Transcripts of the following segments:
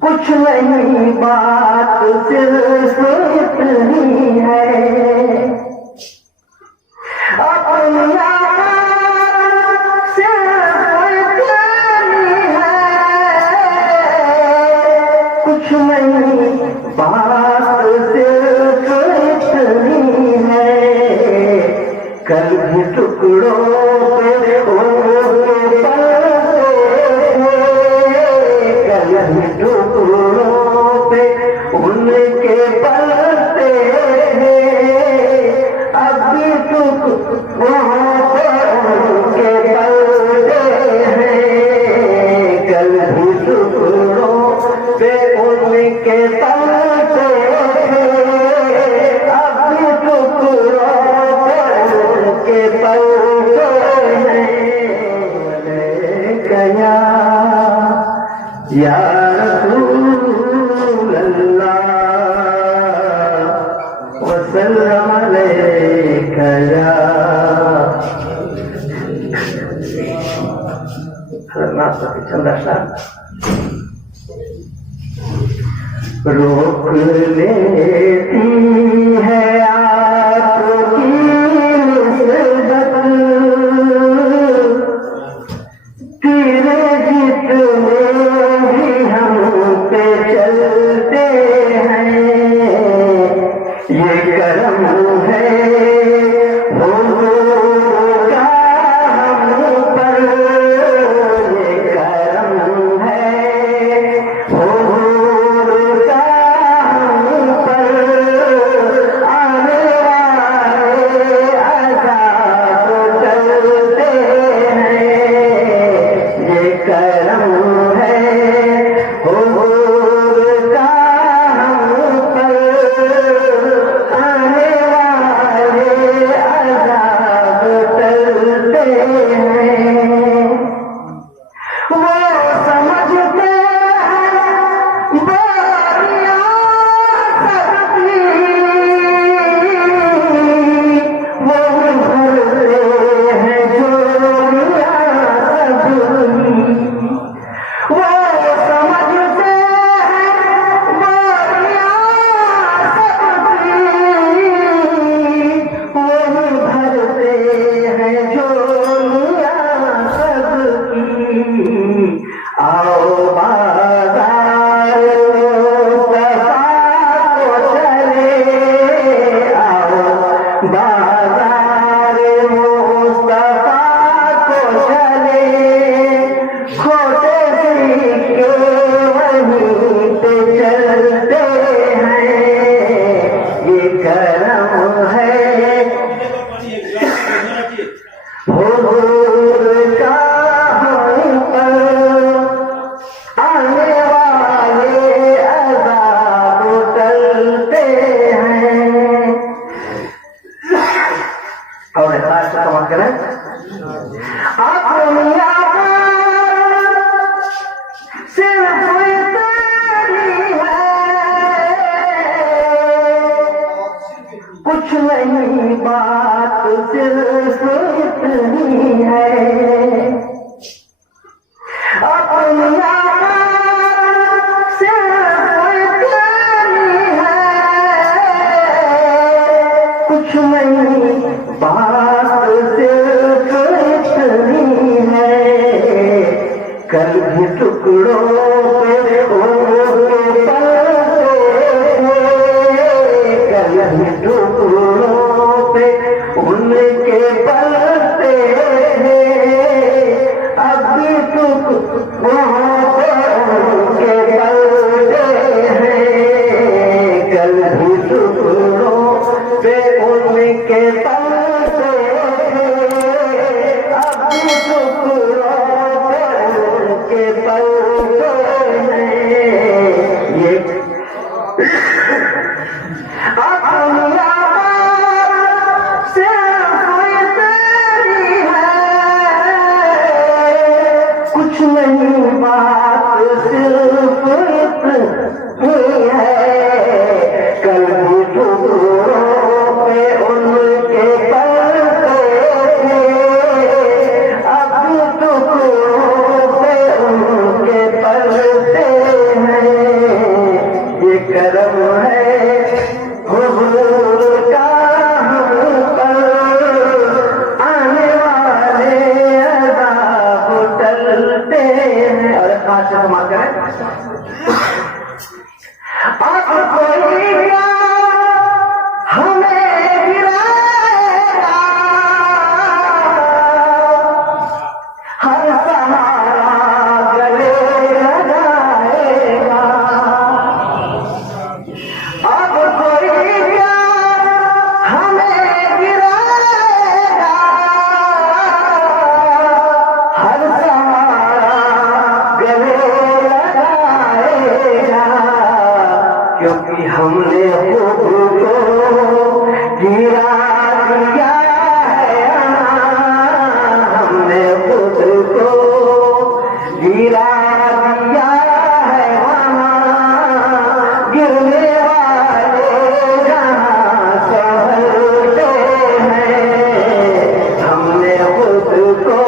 कुछ नहीं बात सिर्फ इतनी है, अपनी सिर्फ इतनी है। कुछ नहीं बात सिर्फ इतनी है, कल भी टुकड़ों पे टुकड़ों पे उनके पलते हैं, अभी टुकड़ों पे उनके पलते हैं, कल भी टुकड़ों पे उनके पलते हैं, अभी टुकड़ों पे उनके पलते हैं। गया या रसूल अल्लाह वसल्लम अलैका या चंदा रोक लेती है आपकी निस्बत, तेरे जितने चलते हैं, ये करम है हुजूर का हम पर, ये करम है हुजूर का हम पर, आने वाले अज़ाब टलते हैं, ये करम है कुछ नहीं बात सिर्फ इतनी है, अपनी सिर्फ इतनी है। कुछ नहीं बात सिर्फ इतनी है, कल भी टुकड़ों पे उनके पलते हैं, कल भी टुकड़ों पे उनके पलते हैं, अभी टुकड़ों पे उनके पलते हैं, कल भी टुकड़ों पे उनके पलते हैं, अभी टुकड़ों पे उनके पलते करम है हुजूर का हम पर, आने वाले अज़ाब टलते हैं। और आज से समाप्त करें। अब कोई क्या हमें गिराएगा, हर सहारा गले लगाएगा। अब कोई क्या हमें गिराएगा, हर सहारा गले लगाएगा। क्योंकि हमने खुद को गिरा दिया है, हमने खुद को गिरा दिया है। वहाँ गिरने वाले जहाँ संभलते हैं, हमने खुद को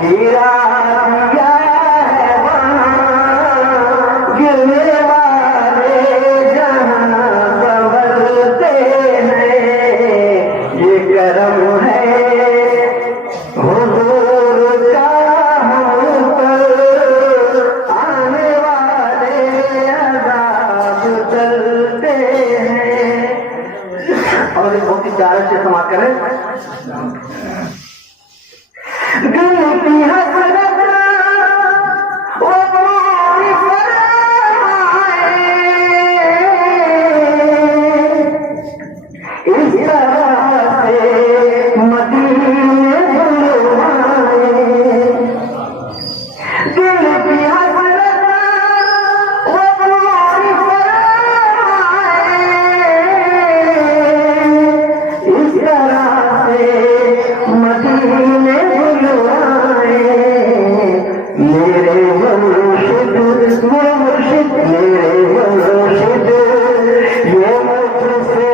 गिरा दिया है। वहाँ गिरने करम है हुजूर का हम पर, आने वाले अज़ाब टलते हैं। और एक बहुत ही प्यारे से समाप्त करें। दिल की हसरत वो पूरी फरमाए, इस तरह मदीने बुलवाए। दिल की हसरत वो पूरी फरमाए, इस तरह से मदीने बुलवाए। मेरे मुर्शिद मेरे मुर्शिद मेरे मुर्शिद ये मुझसे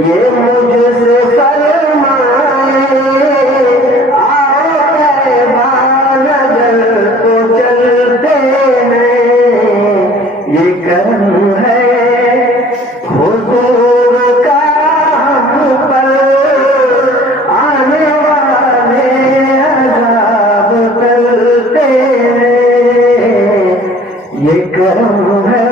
ये मुझसे फरमाए, आओ नजर तो चलते हैं। ये करम है हुजूर का हम पर, आने वाले अज़ाब टलते हैं। ये करम है